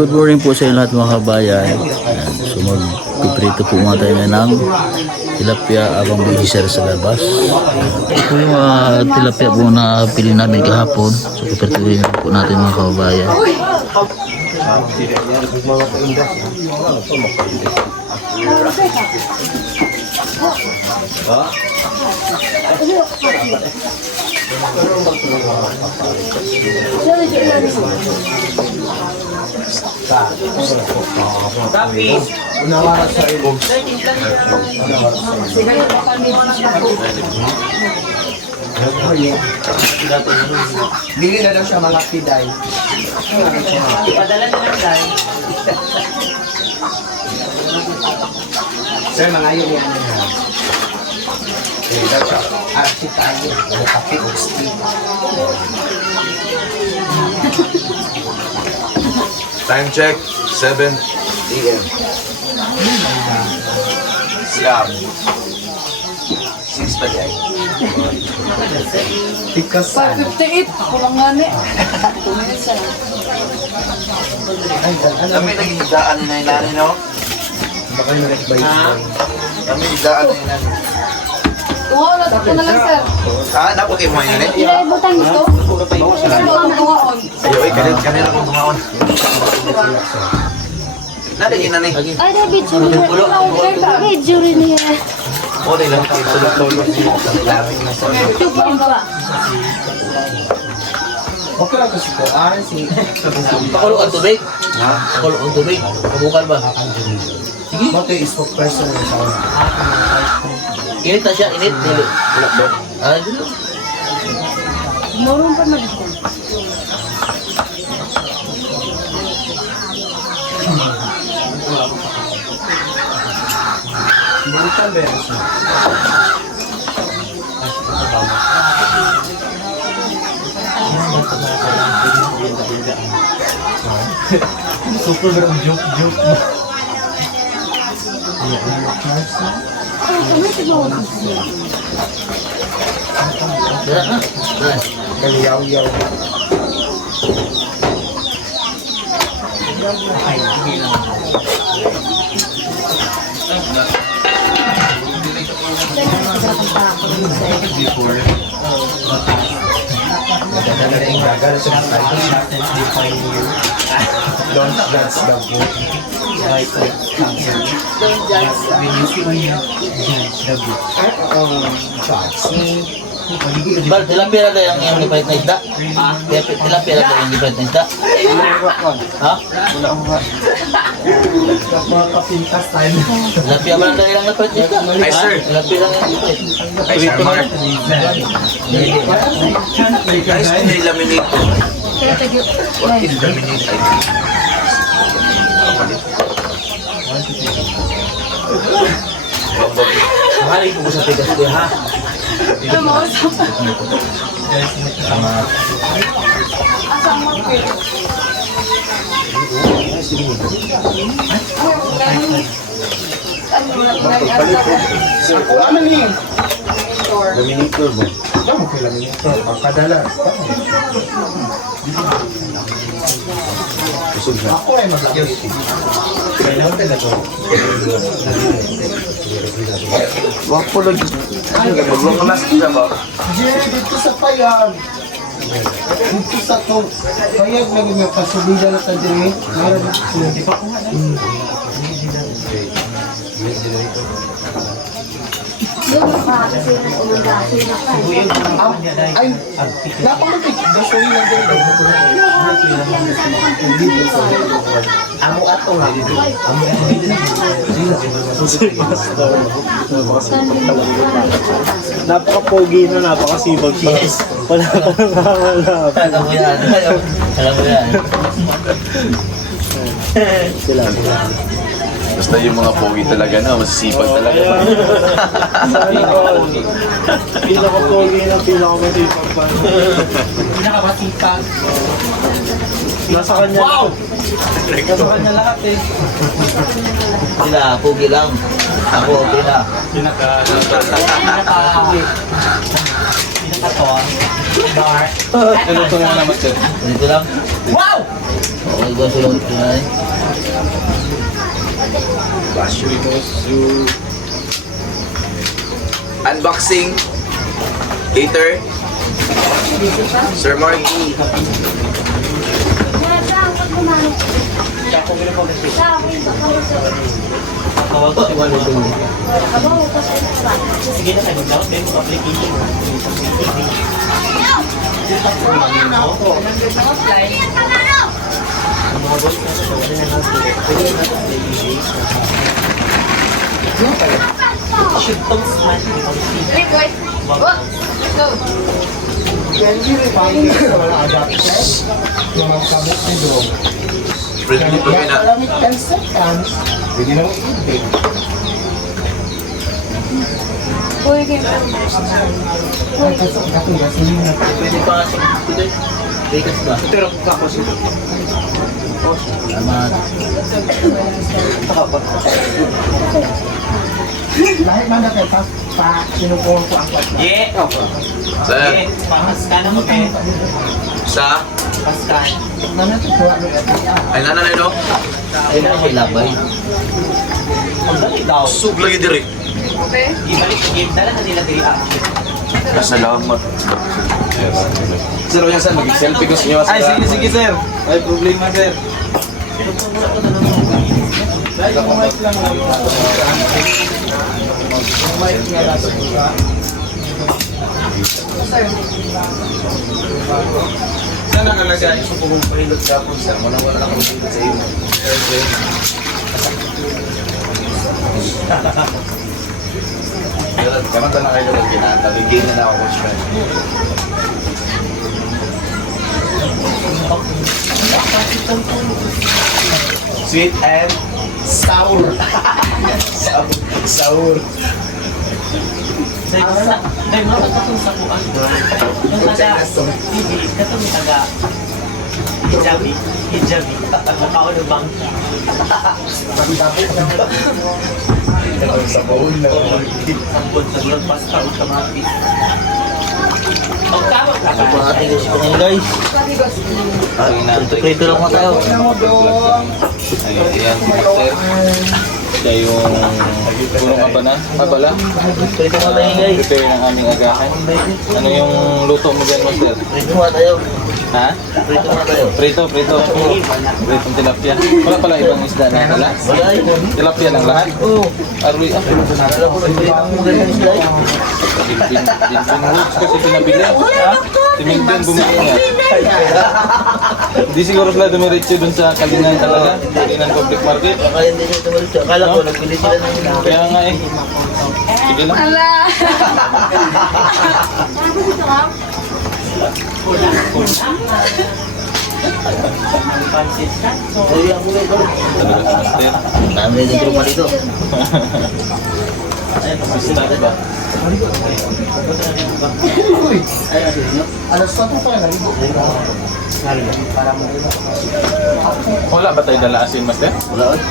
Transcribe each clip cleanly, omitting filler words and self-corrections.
Good morning po sa inyo lahat mga kabayan. Ayan. So magpiprito po muna tayo ngayon ng tilapia abang bihiser sa labas. Ito po yung tilapia po na pili namin kahapon. So piprituhin po natin mga kabayan. Tapi, Bili na daw siya mga piday. ipadala na lang dahil. Sir, mga yun yan. Eh, daw siya. Archi tayo. Ano kape o steak. Time check, 7 a.m. Siap. 6 pa dyan. Tikasan. 558. Ako lang nga ni. Tumisa. Kami naging higdaan ni Nainani, no? Baka yung red by Kami higdaan ni Nainani. Tungaon na. Ito na lang, sir. Ah, dapat kayo mo yun, eh? Iya, butang ito. Sir, ang tungaon. Ayo, kanina kong tumaon. Nalagyan na ni. Ay, na video rin. Video rin niya. O, nilang tulog-tulog sa nilamin na sa Tubig ba? Okay lang kasi ko. Si... Pakulo ang tubig? Pakulo ang tubig? Kabukal ba? Bakit is for person sa una? Init na siya, init. Ah, dito. Morong pa na dito. Bulitan ba yan siya? Super joke. Ay, kami siguro. Dara na. Kaliyaw-yaw. Don't judge the book. Don't judge. Bal, tilapia na yung iyong gipahit na isda? Tilapia na yung gipahit na isda? Ha? Mga kapintas tayo. Tilapia ba lang yung gipahit na isda? Ay, sir. Tilapia lang yung gipahit. Ay, Mark. Guys, may laminate. What is laminate? Mahali ko sa tigas ko ha? Tumausap. Asang mapit. Ano ni? Laminator ba? Tama ko lang ito. Pagkadalas. Ako ay mag-ayos. Kailangan ka na to. Wag po lagi. Wag ka mas siya ba? Jerry, dito sa payag. Dito sa to. Payag lagi nga pasubida na sa Jerry. Meron dito. Di pa ko nga. Yung pa kasi umanda. Ay, napakapit. Gusto nyo lang din. Amo ato nga. Napaka-pogi na, napakasibag pa. Yes. Wala ka nang makalap. Alam mo yan. Alam mo yan. Sila. Basta yung mga pogi talaga na, masisipag talaga. Pinaka-pogi na, pinaka-masipag pa. Pinakamasipag. Nasa kanya. Wow! Nasa kanya lahat eh. Sila, pugi lang. Ako, okay na. Bar. Ganito lang naman sir. Dito lang. Wow! Okay, guys, sulong ito na eh. Unboxing. Later. Sir Marky. Sige na, sagot daw. May mga application. Wait, wait. What? Go. Yan yun yung pangin sa wala adapter. Yung mga kabit nito. Friendly pa Yan na. malamit 10 seconds. Pwede nang i-edit. Uy, game. Ang kasok na ito, gasolina. Pwede pa kasi ito eh. Rekas ba? Pero kako sila. Salamat. Lahit man na kayo, pa sinukuha ko ang kwat. Yeah. Sir. Yeah. Paskan ako, eh. Sa. Paskan. Nanatutuwa ng FBR. Ay, nanay no? Ayun ako may labay. Ang dali daw. Sug lagi diri. Okay. Ibalik sa game. Dala na nila diri action. Salamat. Sir, yan sir, mag-selfie ko sa inyo. Ay, sige sir. Ay, problema sir. Saan ang nalagay? Gusto ko kong pahilot ka po, sir. Wala na akong pahilot sa iyo. Kamata na kayo ng pinata. Bigyan na ako, sir. Sweet and sour. Sour. Dahil mga katong sa kuan. Yung taga, hindi, katong taga, hijabi, nakao ng bang. Sa phone na. Sampon sa gulong pasta o kamatis. Pagkawag ka ba? Mga ating gusto nyo guys. Prito lang mga tayo. Ayan, sir. Siya yung purong abala. Prito mga tayo guys. Prepare ng aming agahan. Ano yung luto mo dyan, master? Prito mga tayo. Ha? Prito mga tayo. Prito. Pritong tilapia. Wala pala ibang isda na wala? Wala eh. Tilapia lang lahat? Oo. Aroy, Alam ko may prito ang magandang isda eh. Dinwoods kasi pinabili. Ha? Timingdon bumili niya. Hindi siguro sila dumiretso dun sa Kalinan talaga. Kalinan Public Market. Akala hindi siya tumalit siya. Akala ko nagbili sila ng Kaya nga eh. Sige lang. Ala. Ay, ang buhay ko. Talaga si master. Dami na yung trupa dito. Basta ba? Uy! Alas 4 pa lang. Wala ba tayo dala asin, master? Wala eh.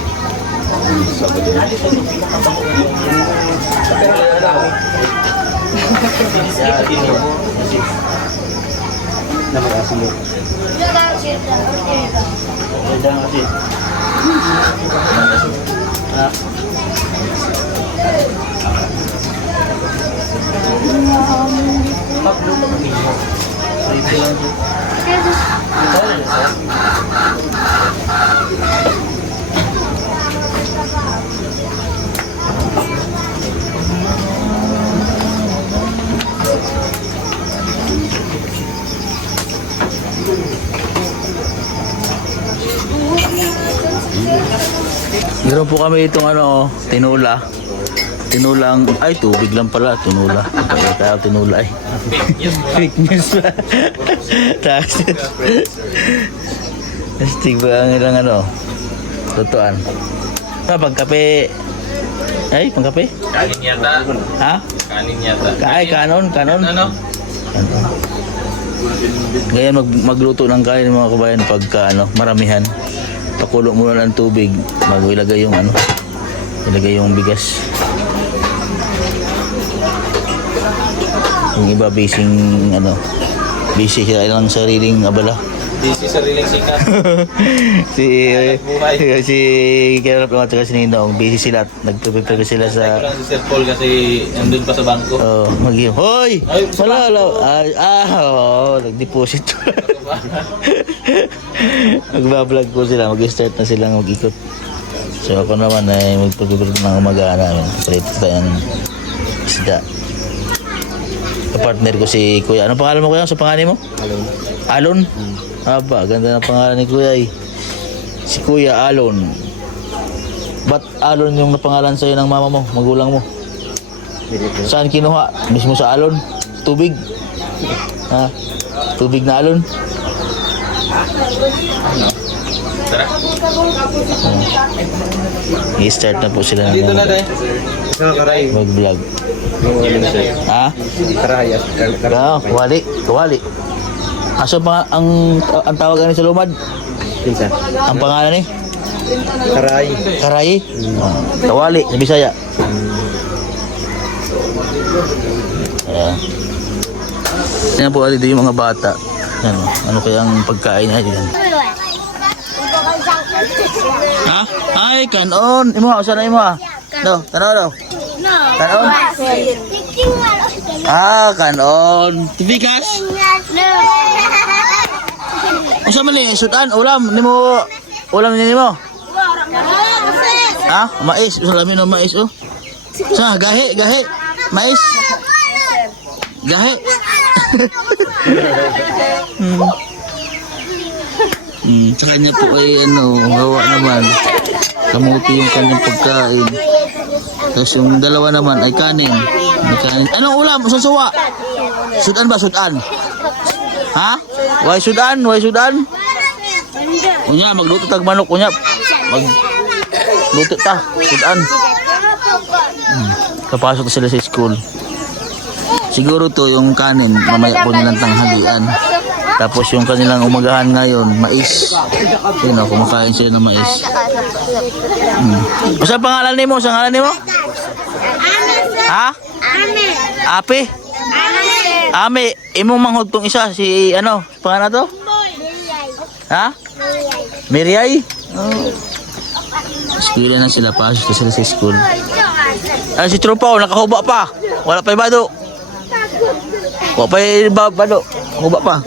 Meron po kami itong ano, tinula. Tinulang, ay tubig lang pala, tinula. Kaya tayo tinula eh. Fake news pa. Tapos, astig ba ang ilang ano, tutuan. Pagkape, ay, pagkape? Kanin yata. Ha? Kanin yata. Ay, kanon. Ano? Ngayon magluto ng kain mga kabayan pagka ano, maramihan. Pakulo muna ng tubig, ilagay yung ano, ilagay yung bigas. Yung iba busy sila lang sariling abala. Busy sa riling sikat. si Kerap at saka si Ninong, busy sila. Nagpipipig sila sa... Lang si Sir Paul kasi nandun pa sa bangko. Hoy! Ay, Wala. Nag-deposit. Magbablog po sila. Mag-start na silang mag-ikot. So ako naman ay magpagpipig ng umaga namin. Prito tayo ng isda. Partner ko si Kuya. Anong pangalan mo, Kuya? Sa pangalan mo? Alon. Aba, ganda ng pangalan ni Kuya eh. Si Kuya Alon. Ba't Alon yung napangalan sa'yo ng mama mo, magulang mo? Saan kinuha? Mismo sa Alon? Tubig? Ha? Tubig na Alon? I-start na po sila Dito na ng tayo. mag-vlog. Ha? Karayas. Kawali. Aso pa ang tawag ni sa lumad? Pinsan. Ang pangalan ni? Karay. Karay? Kawali, sa Bisaya. Ayan. Yan po dito yung mga bata. Ano kayang pagkain niya dyan? Ha? Ay, kanon. Imo, sana imo ah. No, tanaw daw. Kanon? Kanon. Tibigas? Usa man ni sudan ulam nimo ulam nimo. Ha? Mais, usa lamin ng mais oh. Sa gahe. Mais. Gahe. Sa kanya po ay gawa naman. Kamuti yung kanyang pagkain. Tapos yung dalawa naman ay kanin. May kanin. Anong ulam? Susuwa? Sudan ba? Sudan? Ha? Why sudan? Unya, magluto tag manok. Unya, magluto ta. Sudan. Kapasok sila sa school. Siguro to yung kanin. Mamaya po nilang tanghalian. Tapos yung kanilang umagahan ngayon, mais. Yun o, kumakain sila ng mais. Masa pangalan nimo? Sa ngalan nimo? Ha? Ape? Ame. Imong manghod tong isa. Si ano? Pangalan to? Ha? Miriay? School na sila. Pasok sila sa school. Si Trupaw, nakahuba pa. Wala pa ibado. Wala pa ibado. Huba pa.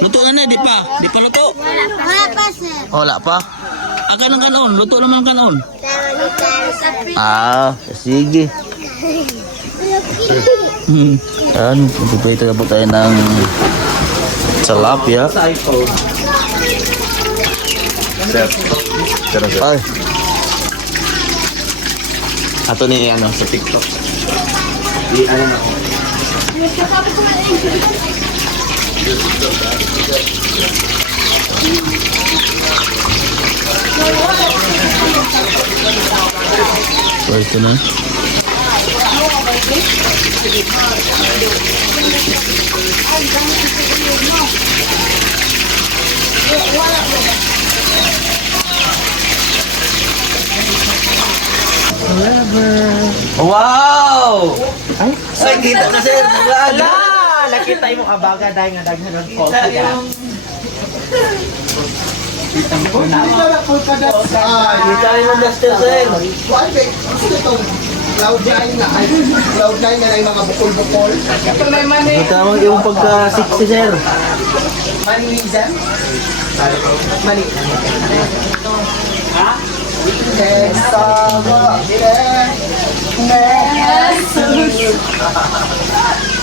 Luto na di pa? Di pa luto? Wala pa, sir. Wala pa? Kanon kanon. Luto naman kanon. Sige. Yan, magpipita na po tayo ng salapia. Ay. Ato ni sa TikTok. So, ito na. Wow! Ay, kita na sir. Ala! Nakita yung abaga dahil nga daghan ng call ka. Kita yung duster sir. Cloud9 na yung mga bukol-bukol. Kita mo yung pagka-60 sir. Manilisan? Mani.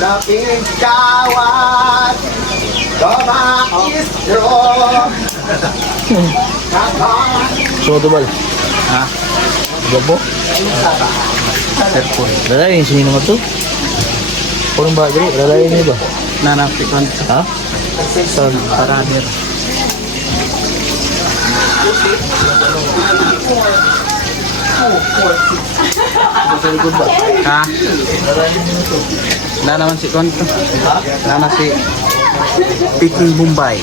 Laping kawat Kumakistro Sumutubal. Ha? Gabo? Lalay, sino naman to? Kurang ba, Jari? Lalay niya ba? Nanapikon Ha? son paradir. Ha? Na naman si Konto. Na si Peking Bombay.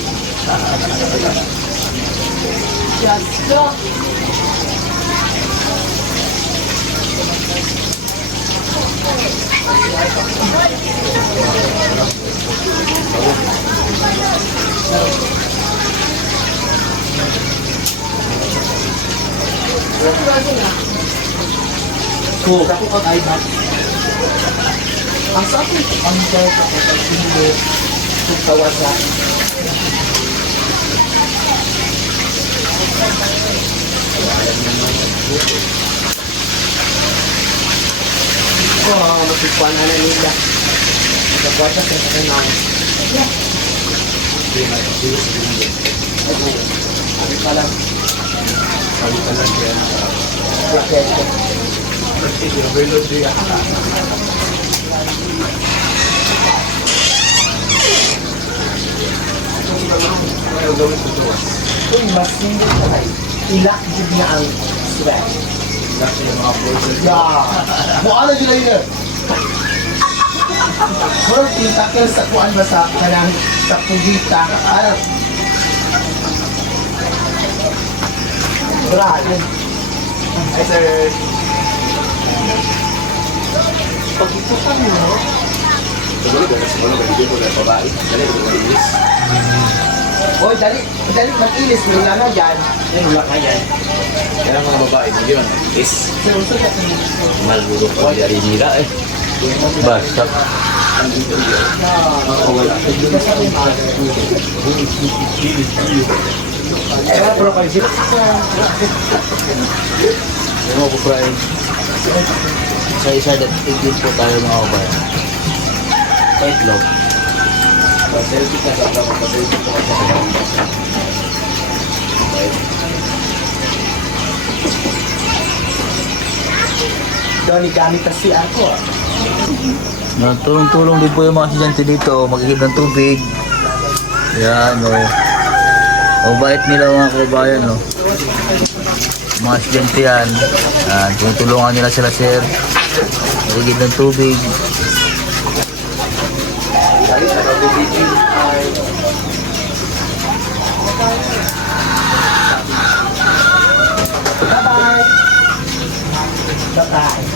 Dako ka ay ba? Ang sakit ang dahil ako pag hindi kawasan. Masikuan na nila. Nagkakwasan sa kanang. Sabi pa lang. Kung mas hindi ka ay ilak din niya ang sweat. Yeah. Buwan na sila yun. Kung itakil sa kuan ba sa kanang sa pugita. Brad. Ay sir. Pag-itukan mo. Oy, dali mag-ilis mo lang na dyan. Wala ka yan. Kaya mga babae, hindi yun. Is, malbulok ko dari nila eh. Basta. Pero kayo sila. Ano po Brian? Sa isa tigil po tayo mga kabayan. Itlog. Selfie ka sa ako, selfie ka sa ako. Dali gamit kasi ako. Tulong-tulong din po yung mga estudyante dito, magigib ng tubig. Yan, o. O, bait nila mga kabayan, no. Mga estudyante yan. Yan, tinutulungan nila sila, sir. Magigib ng tubig. Bye-bye. Bye-bye.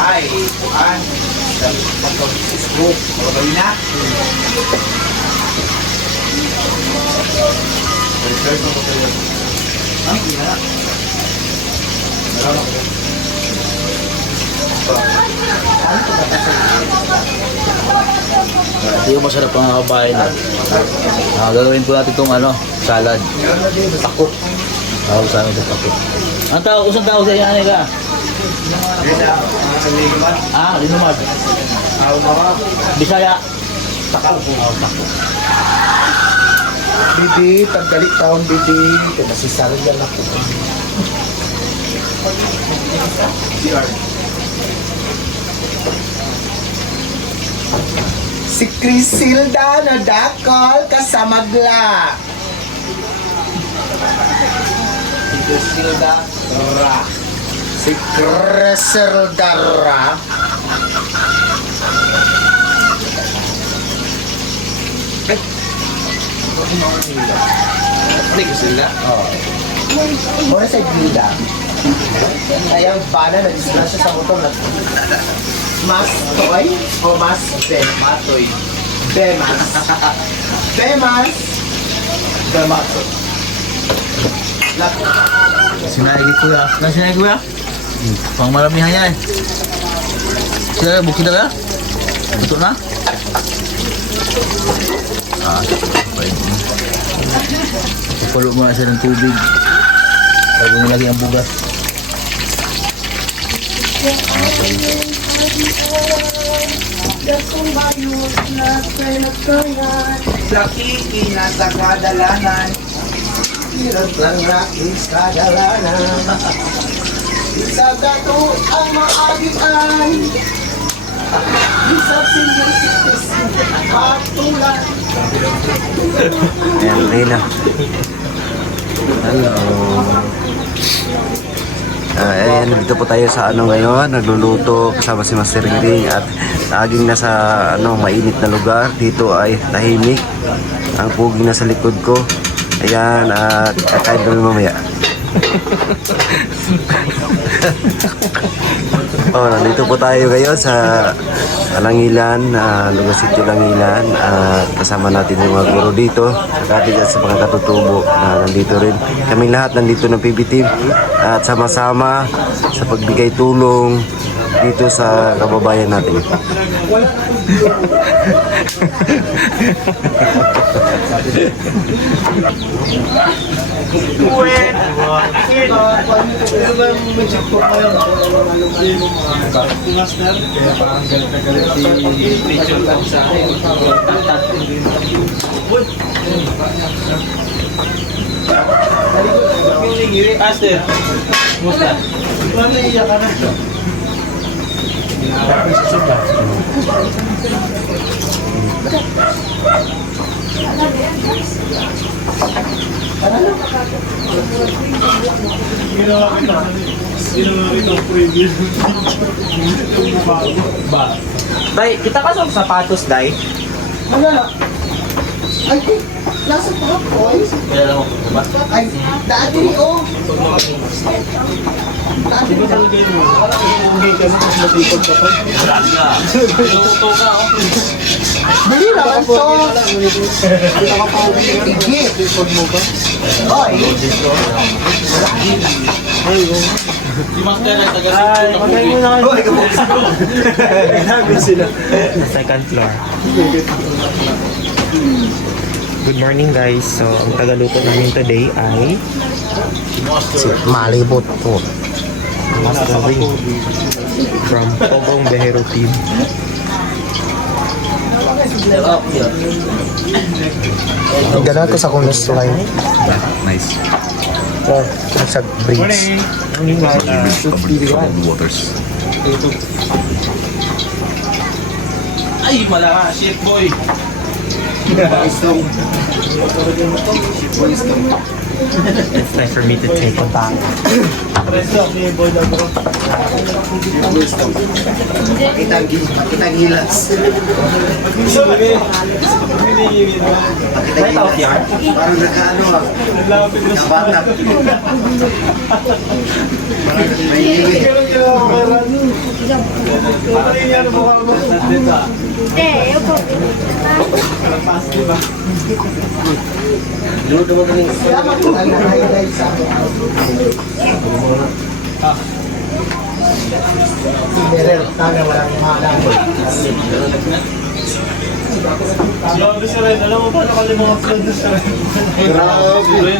Hi, Juan. Facebook. Magaling na. Ito yung masarap mga kabayan na. Gagawin po natin itong ano, salad. Takot. Tawag sa amin sa takot. Ang tawag, usang tawag sa inyo, ano ka? Linumad. Bisaya. Takot. Bibi, pagdalik taon, Bibi. Kaya nasisalag yan ako. Si Crisilda na dakol kasamagla. Si Crisilda ra. Si Crisilda ra. Hindi ko sila. Muna sa Gilda. Ay ang bana na disgrasya sa motor na mas toy o mas ben? Matoy. Bemas. Bemas. Bemato. Sinaigi kuya. Sinaigi kuya? Pang maramihan yan eh. Sila, bukid na kaya? Ito na? Okay. Ipalo mo na siya ng tubig. Bago nilagay ang bugas. Lakiki na sa kadalanan. Hirap lang rakis kadalanan. Isa gato ang maagitan. Ayan, Reyna. Hello. Ayan, dito po tayo sa ano ngayon, nagluluto kasama si Master Ring at laging nasa mainit na lugar. Dito ay tahimik. Ang puging nasa likod ko. Ayan, at kakain kami mamaya. Nandito po tayo ngayon sa Langilan, Lugar City Langilan, at kasama natin yung mga guro dito, pati dyan sa mga katutubo na nandito rin. Kaming lahat nandito ng PB Team at sama-sama sa pagbigay tulong dito sa kababayan natin. Master, kaya parang galit na galit si Rachel lang sa akin. Master, musta? Parang naiiyak ka na. Ginawa kita preview. Yung mukha ko. Ba? Day, kita ka sa sapatos, Day. Wala. Ay, nasa pa, boys. Kaya lang ako, diba? Ay, dati, oh. Dati, Diba talaga yun mo? Parang hindi ka na mas matipod ka pa. Luto ka, oh. Dali naman to. Igi. Matipod mo ba? Oy. Si Master ay taga Ay, magay mo na kayo. Oy, kabukos ko. Kailangan sila. Second floor. Good morning guys. So, ang tagaluto namin today ay Malibot po. Master Ring from Pogong Behero Team. Gana ko sa kunos line. Nice. Oh, sa bridge. Morning guys. Waters. Ay, malaka, shit boy. It's time for me to take a bath. Preso, may boy na bro. Makitang hilas. Sabi, hindi mo. Makitang hilas. Parang nakaano ah. Naglapit na sa Kabatak. May hiwi. Ganun ginawa ko kay Ranu. Ano yung yan ang mukha mo? Hindi, ayoko. Pass, di ba? Luto mo kami. Salamat po. Ang na-highlight sa akin. Si Merel, tanga walang mahalang. Grabe si Ren. Alam mo paano kalimutan doon sa Ren? Grabe.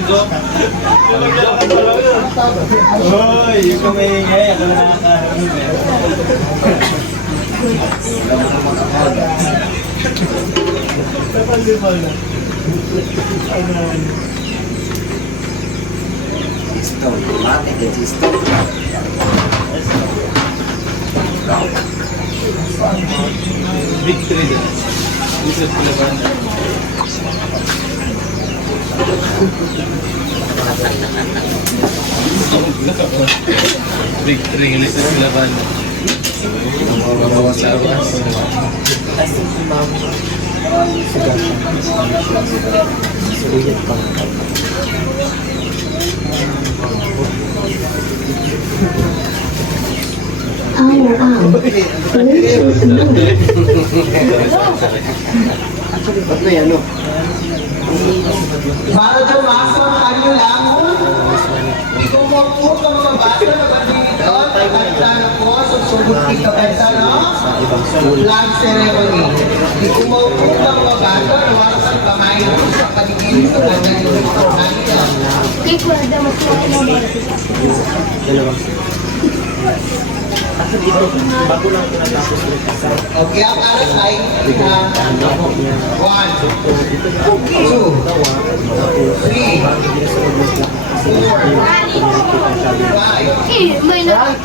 Naglalakad talaga. Hoy, yung kumingay. Ako na nakakaroon eh. Napalibal na. Stone. Mati din si Stone. Victory din. Dito sa laban. Victory, dito sa laban. Ba't may ano? Para tumasok ang iyo lang. Ikumupo ka mga bata na bandito. Pagkakita po, susubot kita benta, no? Flag ceremony. Ikumupo ka mga bata, luwas ang kamay sa paligid sa bandito. Okay, kuha na mas kuha na mo. Okay, ang aras ay 1, 2, 3, 4, 5, Eh, may na. 6,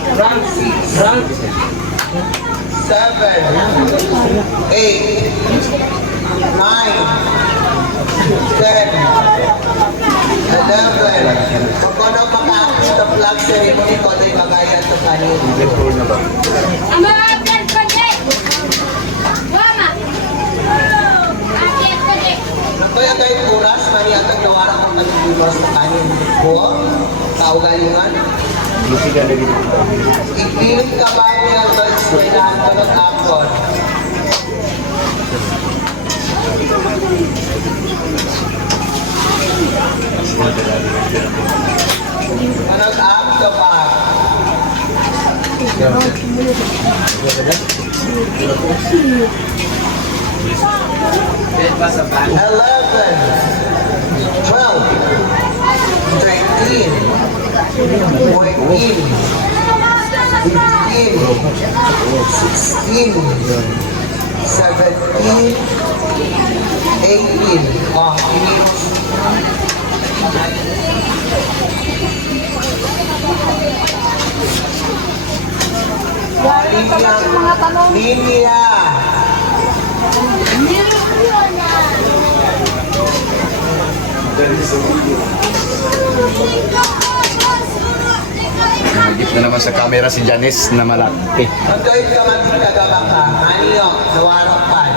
Ama, agad pa din! Mama! Agad pa din! Kaya kahit oras, maniatang nawara kung nagbibiwas na kanin ko, kaugalingan. Ipilit ka ba niya sa eskwelahan ka ng akon? Manag-aam ka ba? 18. Oh, Lilia. Nagit na naman sa camera si Janice na malaki. Magkait ka man kagaba ka, maniyo, nawarapan.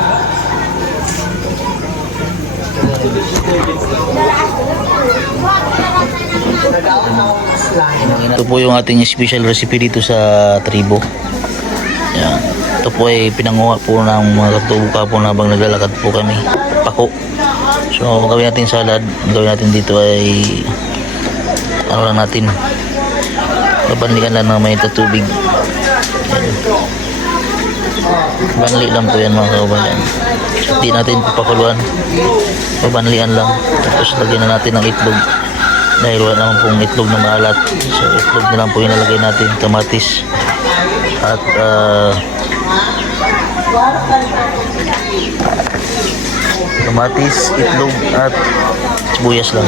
Nagaon na akong maslahin. Ito po yung ating special recipe dito sa tribo. Yan. Ito po ay pinanguha po ng mga katubo kapon habang naglalakad po kami. Pako. So gawin natin salad. Ang gawin natin dito ay ano lang natin. Banlikan lang ng may tubig. Banli lang po yan mga kabayan. Hindi natin papakuluan. Banlian lang. Tapos lagyan na natin ng itlog. Dahil wala naman pong itlog na maalat. So itlog na lang po yung nalagay natin. Kamatis. At kamatis, itlog at sibuyas lang.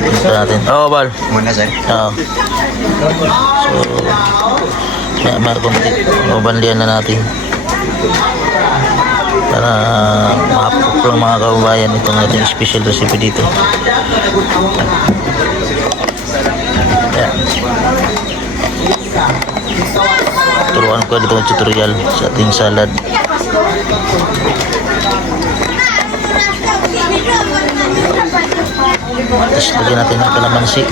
Ito natin. Oo, Bal. Muna, sir. Oo. So, konti. Mabanlian na natin. Para makapok lang mga kababayan itong ating special recipe dito. Ayan. Turuan ko dito ng tutorial sa ating salad. Tapos lagyan natin ng kalamansi.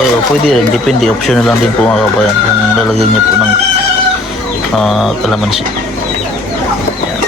O, pwede rin, depende, optional lang din po mga kabayan kung lalagyan niyo po ng kalamansi. Ayan.